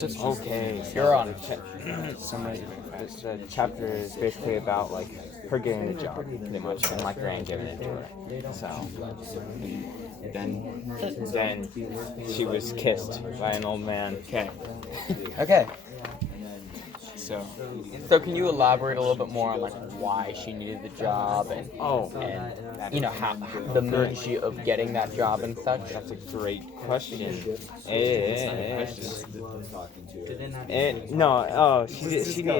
Okay, You're on. summary. The chapter is basically about like her getting the job, pretty much, and like Rand giving it to her. So then she was kissed by an old man. Okay. Okay. So So can you elaborate a little bit more on like why she needed the job and how the mercy of getting that job and such? that's a great question.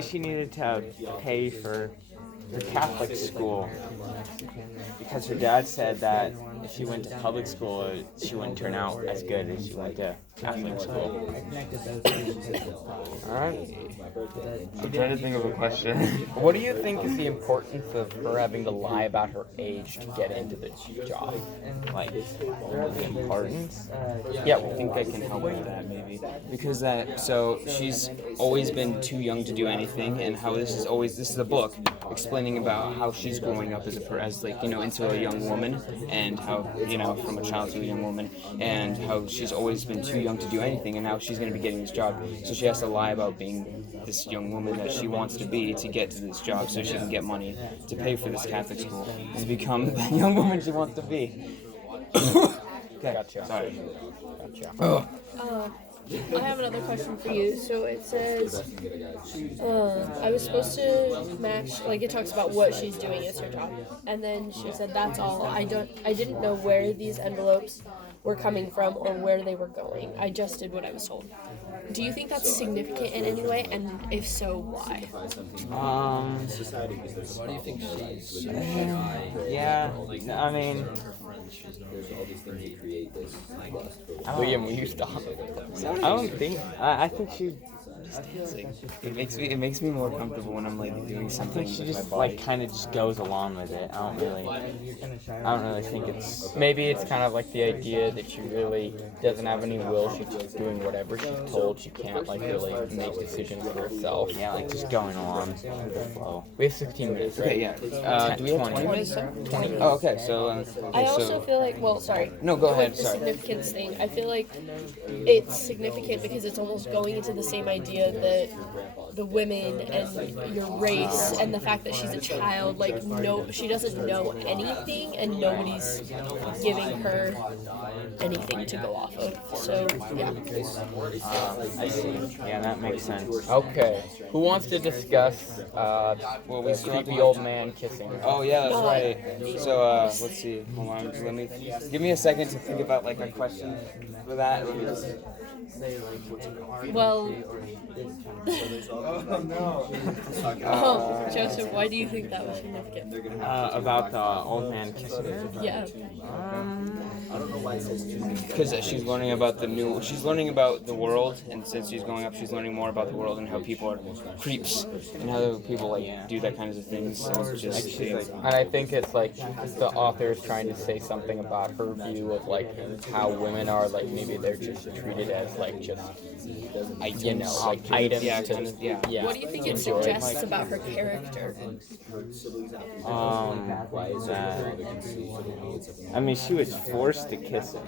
She needed to pay for her Catholic school because her dad said that if she went to public school, she wouldn't turn out as good as she went to Catholic school. Alright. I'm trying to think of a question. What do you think is the importance of her having to lie about her age to get into the job? Like the importance. Yeah, I think I can help with that maybe because so she's always been too young to do anything, and how this is a book explaining about how she's growing up into a young woman, and how from a child to a young woman, and how she's always been too young to do anything, and now she's going to be getting this job, so she has to lie about being this young woman that she wants to be to get to this job so she can get money to pay for this Catholic school to become the young woman she wants to be. Okay. Gotcha. Sorry. Gotcha. I have another question for you. So it says, I was supposed to match, like it talks about what she's doing as her job, and then she said that's all. I didn't know where these envelopes were coming from or where they were going. I just did what I was told. Do you think that's significant in any way, and if so, why? Why do you think she's so shy? Yeah, I mean, William, will you stop? I think she It makes me more comfortable when I'm like doing I something think she with my just body. like kind of just goes along with it. I don't really think it's Maybe it's kind of like the idea that she really doesn't have any will. She's just doing whatever she's told. She can't like really make decisions for herself. like just going along with the flow. We have 16 minutes, right? Okay, yeah. Do we have 20 minutes? 20. Oh, okay. So, I also feel like, No, go ahead, with the sorry. significance thing, I feel like it's significant because it's almost going into the same idea that the women and your race and the fact that she's a child, like she doesn't know anything and nobody's giving her anything to go off of. So yeah. I see. Yeah, that makes sense. Okay. Who wants to discuss the creepy old man kissing? Oh yeah, that's right. So let's see. Hold on. Give me a second to think about like a question for that. Let me just. Well, Joseph, why do you think that was significant? About the old man kissing her. Yeah. Because she's learning about she's learning about the world, and since she's growing up, she's learning more about the world and how people are creeps and how people do that kinds of things. So it's just And I think it's like the author is trying to say something about her view of like how women are like maybe they're just treated as like just like items. Yeah, to, kind of, yeah. What do you think it enjoy. suggests about her character? I mean, she was forced to kiss him.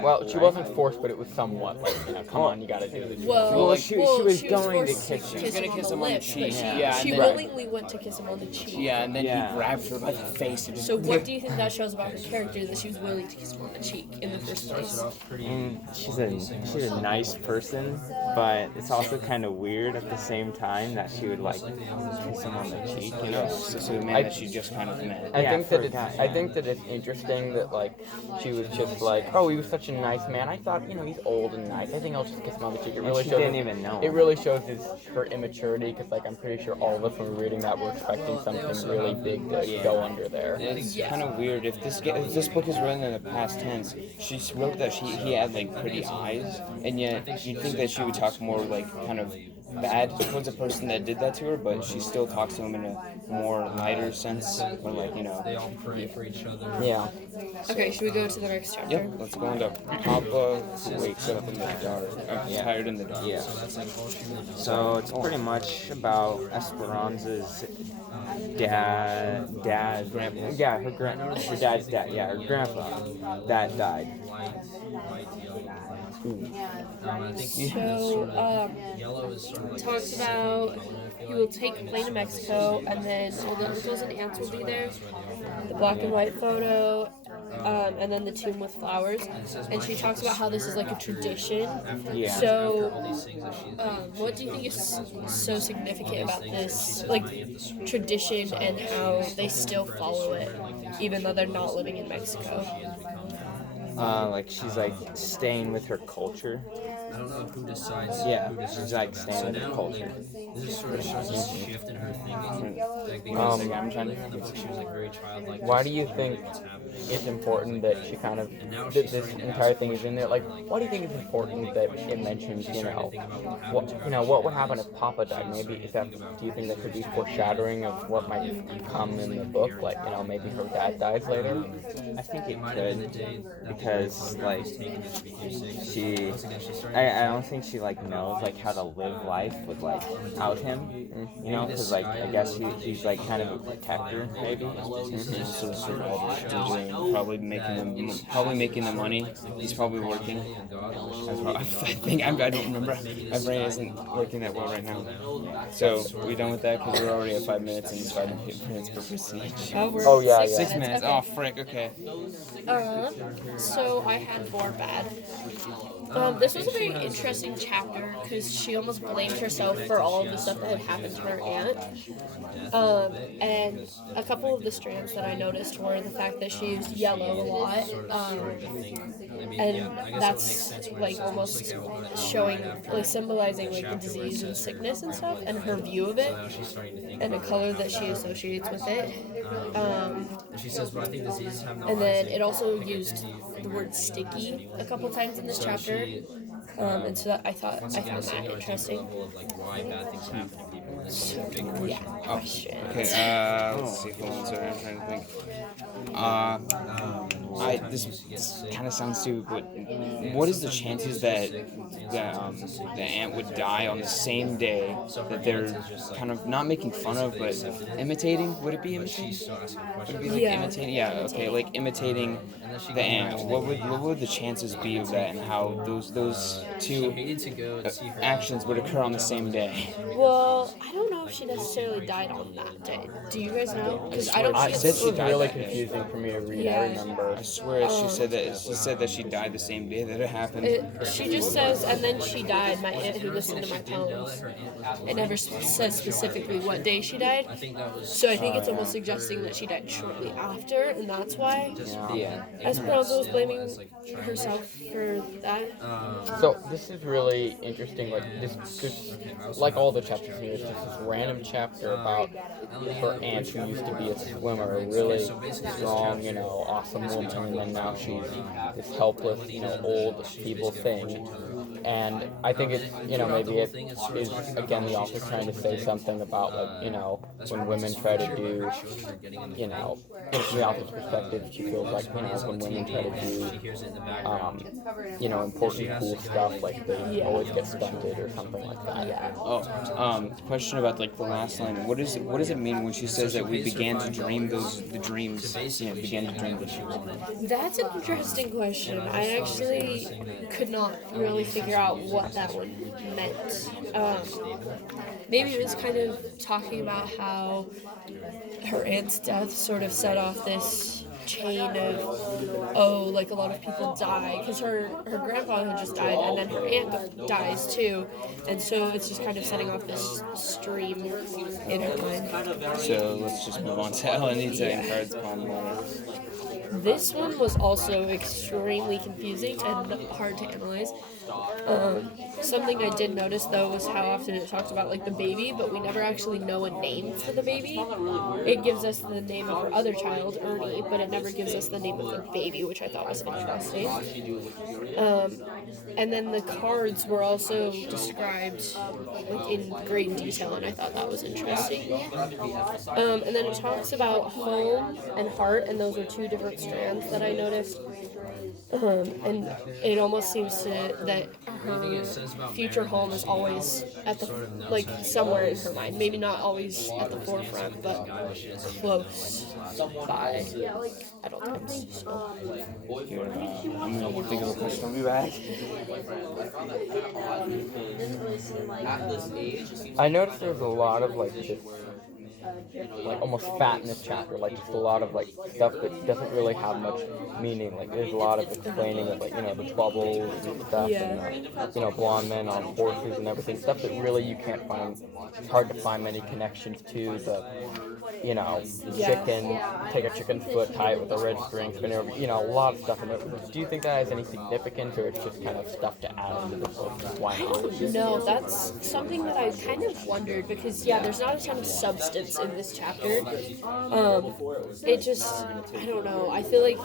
Well, she wasn't forced, but it was somewhat like, come on, you gotta do this. Well, she was going to forced kiss him. to kiss him on the lips, but she and then- willingly went to kiss him on the cheek. Yeah, and then Yeah. he grabbed her by the face and just. So what do you think that shows about her character, that she was willing to kiss him on the cheek in the first place? And she's a nice person, but it's also kind of weird at the same time that she would like kiss him on the cheek, you know? So the man that she just kind of met. I Yeah, think for that a guy, I yeah. think that it's interesting that like she was just like, oh, he was such a nice man. I thought, he's old and nice. I think I'll just kiss him on the cheek. It really she shows. didn't even know It him. really shows her immaturity because like I'm pretty sure all of us when we're reading that we're expecting something really big to go under there. It's kind of weird. If this book is written in the past tense, she wrote that he had like pretty eyes, and yet you'd think that she would talk more like kind of bad towards the person that did that to her, but she still talks to him in a more lighter sense, or like They all pray for each other. Yeah. Okay, should we go to the next chapter? Yep, let's go into Papa who wakes up in the dark, tired in the dark. Yeah. So it's pretty much about Esperanza's dad, Grandpa. yeah, her dad's dad, yeah, her grandpa that died. I think So, yellow is sort of like talks about he will take a plane to Mexico, and then well, the uncles and aunts will be there. The black and white photo, and then the tomb with flowers. And she talks about how this is like a tradition. Yeah. So, what do you think is so significant about this, like, tradition and how they still follow it, even though they're not living in Mexico? Like she's like staying with her culture. I don't know who decides. Yeah, who decides she's like about. staying with her culture. This just sort of shows a shift in her thinking. Like, Um, because I'm trying to in the book she was like very childlike. Why just do you like, think what's happening. it's important that she kind of that this entire thing is in there? Like, why do you think it's important that it mentions, what would happen if Papa died? Maybe is that, do you think that could be foreshadowing of what might come in the book? Like, maybe her dad dies later. I think it could because like she, I don't think she like knows like how to live life with like without him, because like I guess he's like kind of a protector maybe. So sort of all the shit he's doing, probably making the money. He's probably working. I think I don't remember. My brain isn't working that well right now. So we done with that because we're already at 5 minutes and it's 5 minutes per prestige. Oh, yeah, yeah. 6 minutes. Okay. Oh frick. Okay. So I had more bad. This was a very interesting chapter because she almost blamed herself for all of the stuff that had happened to her aunt. And a couple of the strands that I noticed were the fact that she used yellow a lot. And that's like almost showing, like symbolizing like the disease and sickness and stuff, and her view of it, and the color that she associates with it. She says, but I think diseases have no And then it also used the word sticky a couple times in this chapter. And so that I found that interesting. of like why bad things happen to people. And this is a big question. Yeah, question. Okay. Let's see. Hold on. Sorry, I'm trying to think. This kind of sounds stupid, but what is the chances that the aunt would die on the same day that they're kind of not making fun of, but imitating? Would it be imitating? Would it be like Yeah. imitating? Yeah. Okay. Like imitating the aunt. What would the chances be of that, and how those two actions would occur on the same day? Well, I don't know if she necessarily died on that day. Do you guys know? Because I don't see She said it. she died Really that day. confusing for me to read. Yeah. I remember. I swear she said that she died the same day that it happened. She just says, and then she died. My aunt who listened to my poems. It never says specifically what day she died. So I think it's almost suggesting that she died shortly after, and that's why Yeah. Esperanza was blaming herself for that. So this is really interesting. Like this, like all the chapters here, it's just this random chapter about her aunt who used to be a swimmer, a really strong, awesome woman, and then now she's this helpless, old people thing. And I think it's, maybe it is again the author trying to say something about like, when women try to do, from the author's perspective, she feels like, when women try to do, important cool stuff, like they always get stunted or something like that. Question about like the last line. What does it mean when she says that we began to dream the dreams? Yeah, began to dream the dreams. That's an interesting question. I actually could not really figure out what that one meant. Maybe it was kind of talking about how her aunt's death sort of set off this chain of, like a lot of people die, because her grandpa had just died, and then her aunt dies too, and so it's just kind of setting off this stream in her mind. So let's just move on to Elenita and Cards Upon Water. This one was also extremely confusing and hard to analyze. Something I did notice though was how often it talks about like the baby, but we never actually know a name for the baby. It gives us the name of her other child, Ernie, but it never gives us the name of the baby, which I thought was interesting. And then the cards were also described like in great detail, and I thought that was interesting. And then it talks about home and heart, and those were two different strands that I noticed. And it almost seems to that her future home is always at the like somewhere in her mind. Maybe not always at the forefront, but close by at all times. So. Here, I'm gonna think of a question. I'll be back. I noticed there's a lot of like just like almost fat in this chapter, like just a lot of like stuff that doesn't really have much meaning. Like there's a lot of explaining of like the bubbles and stuff, and blonde men on horses and everything, stuff that really you can't find. It's hard to find many connections to the chicken, take a chicken's foot, tie it with a red string, spin it over, a lot of stuff in it. Do you think that has any significance, or it's just kind of stuff to add into the book? Why not? No, that's something that I kind of wondered because there's not a ton of substance in this chapter. It just, I don't know. I feel like,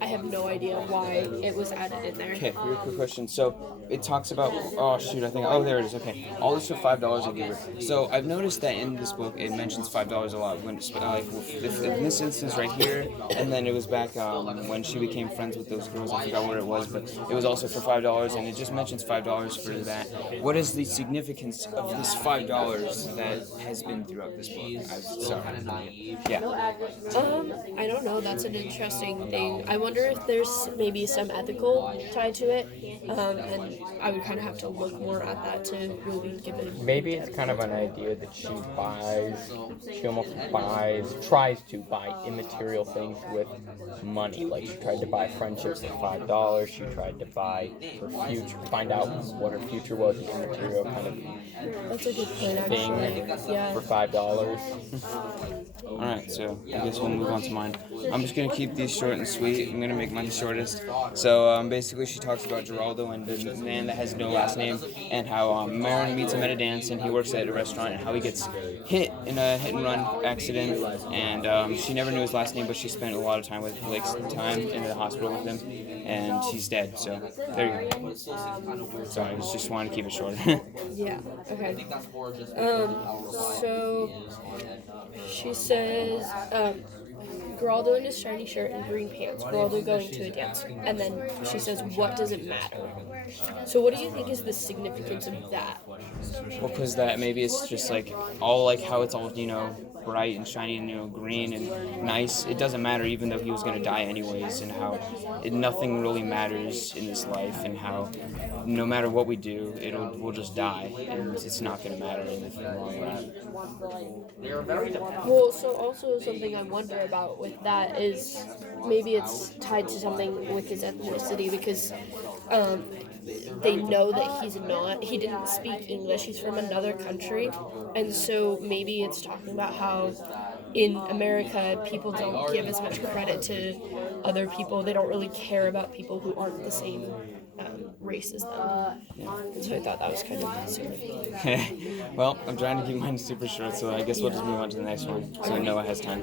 I have no idea why it was added in there. Okay, real quick question. So it talks about, there it is. Okay, all this for $5 I give her. So I've noticed that in this book it mentions $5 a lot. When in this instance right here, and then it was back when she became friends with those girls. I forgot what it was, but it was also for $5, and it just mentions $5 for that. What is the significance of this $5 that has been throughout this book? I don't know. That's an interesting thing. I wonder if there's maybe some ethical tied to it, and I would kind of have to look more at that to really give it. Maybe it's kind of an idea that she almost tries to buy immaterial things with money. Like she tried to buy friendships for $5. She tried to buy her future, find out what her future was, an immaterial kind of That's a good point, thing actually. Yeah. for $5. Alright, so I guess we'll move on to mine. I'm just going to keep these short and sweet. I'm going to make mine the shortest. So basically she talks about Geraldo and the man that has no last name, and how Marin meets him at a dance and he works at a restaurant, and how he gets hit in a hit-and-run accident, and she never knew his last name, but she spent a lot of time with Blake's time in the hospital with him, and he's dead. So there you go. Sorry, I just wanted to keep it short. Yeah. Okay. So she says, Geraldo in his shiny shirt and green pants. Geraldo going to a dance, and then she says, "What does it matter?" So, what do you think is the significance of that? Well, because that maybe it's just like all like how it's all bright and shiny and green and nice. It doesn't matter, even though he was gonna die anyways, and how nothing really matters in this life, and how no matter what we do, we'll just die, and it's not gonna matter in the long run. Well, so also something I wonder about with that is maybe it's tied to something with his ethnicity, because they know that he didn't speak English, he's from another country, and so maybe it's talking about how in America people don't give as much credit to other people. They don't really care about people who aren't the same race as them. And so I thought that was kind of significant. Okay, well, I'm trying to keep mine super short, so I guess we'll just move on to the next one, so Noah has time.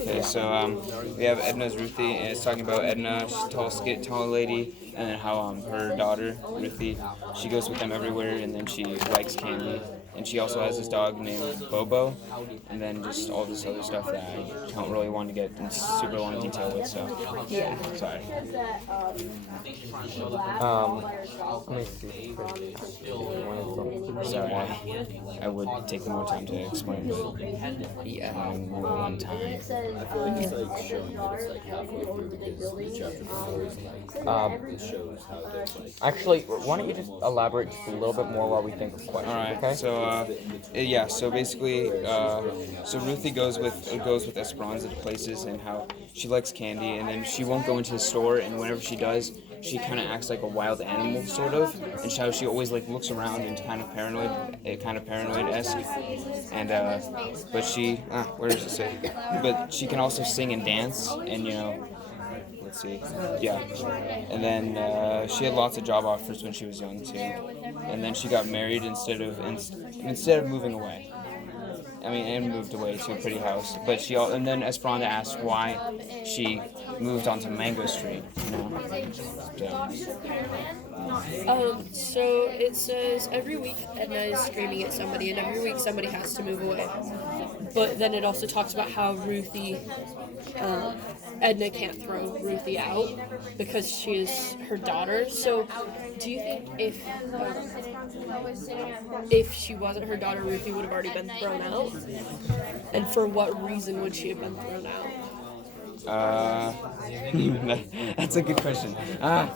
Okay, so we have Edna's Ruthie, and it's talking about Edna. She's a tall lady, and then how her daughter, Ruthie, she goes with them everywhere, and then she likes candy. And she also has this dog named Bobo, and then just all this other stuff that I don't really want to get in super long detail with, so sorry. Let me see. Sorry, I would take more time to explain, but one time. Actually, why don't you just elaborate just a little bit more while we think of questions? Alright, okay? So basically, so Ruthie goes with Esperanza to places, and how she likes candy, and then she won't go into the store, and whenever she does, she kind of acts like a wild animal, sort of, and how she always like looks around and kind of paranoid-esque, and but she, where does it say? But she can also sing and dance, and let's see, and then she had lots of job offers when she was young too, and then she got married instead of moving away. And moved away to a pretty house. But and then Esperanza asked why she moved on to Mango Street. You know? So it says every week Edna is screaming at somebody, and every week somebody has to move away. But then it also talks about how Edna can't throw Ruthie out because she is her daughter. So, do you think if she wasn't her daughter, Ruthie would have already been thrown out? And for what reason would she have been thrown out? That's a good question. I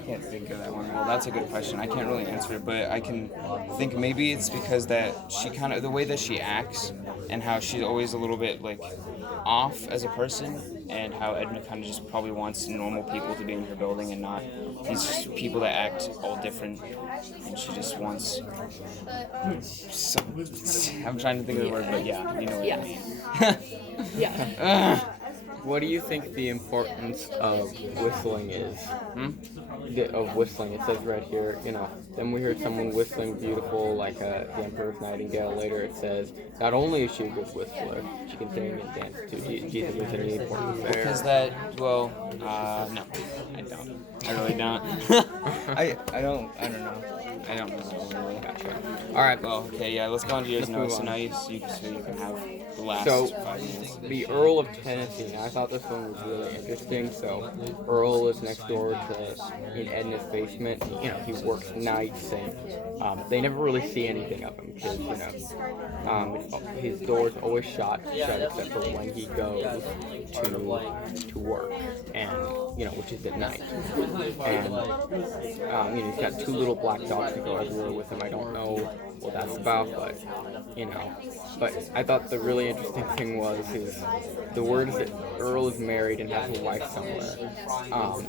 can't think of that one. Well, that's a good question. I can't really answer it, but I can think maybe it's because that she kind of, the way that she acts and how she's always a little bit like off as a person, and how Edna kind of just probably wants normal people to be in her building and not these people that act all different, and she just wants I'm trying to think of the word, but yeah, you know what I mean. Yeah. What do you think the importance of whistling is? Of whistling, it says right here, then we heard someone whistling beautiful like the Emperor's Nightingale. Later it says, not only is she a good whistler, she can sing and dance too. Do you think there's any importance there? Because no, I don't. I really don't. I don't know. I don't know. Gotcha. All right. Well, okay, yeah, let's go on to yours now. So now you can have the last So, 5 minutes. the Earl of Tennessee. Now, I thought this one was really interesting. So, Earl is next door to in Edna's basement. He works nights, and they never really see anything of him because his door's always shut except for when he goes to work, and which is at night. And he's got 2 little black dogs that go everywhere with him. I don't know what that's about, but But I thought the really interesting thing was the word is that Earl is married and has a wife somewhere.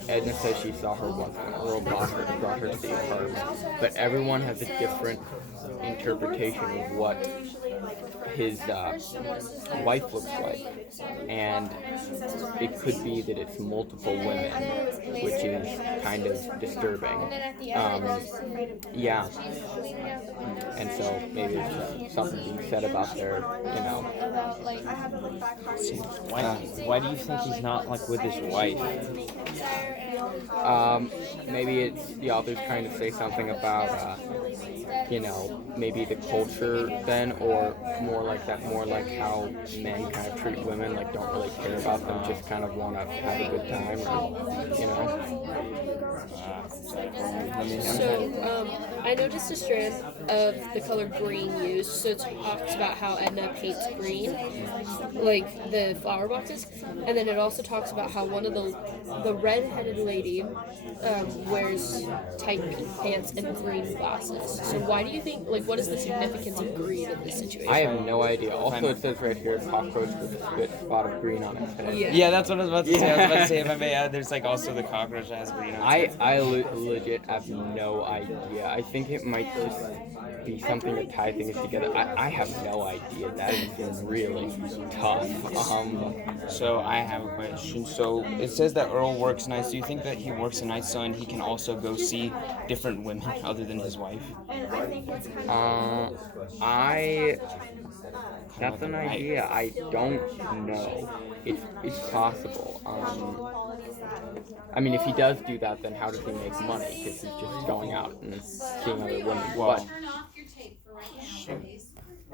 Edna says she saw her once when Earl brought her to the apartment, but everyone has a different interpretation of what his wife looks like, and it could be that it's multiple women, which is kind of disturbing. Yeah, and so maybe there's something being said about their, Why do you think he's not like with his wife? Maybe it's the author's trying to say something about, maybe the culture then, or more like how men kind of treat women, like don't really care about them, just kind of want to have a good time, So, I noticed a strand of the color green used, so it talks about how Edna paints green, like the flower boxes, and then it also talks about how one of the red-headed lady wears tight pink pants and green glasses. So why do you think, what is the significance of green in this situation? I have no idea. Also, it says right here, cockroach with a spit spot of green on its head. Yeah, that's what I was about to say. I was about to say, if I may add, there's also the cockroach that has green on its head. I legit have no idea. I think it might just be something to tie things together. I have no idea. That is really tough. So I have a question. So it says that Earl works nights. Do you think that he works a night so and he can also go see different women other than his wife? That's an idea. I don't know. It's possible. If he does do that, then how does he make money? Because he's just going out and seeing other women. Well,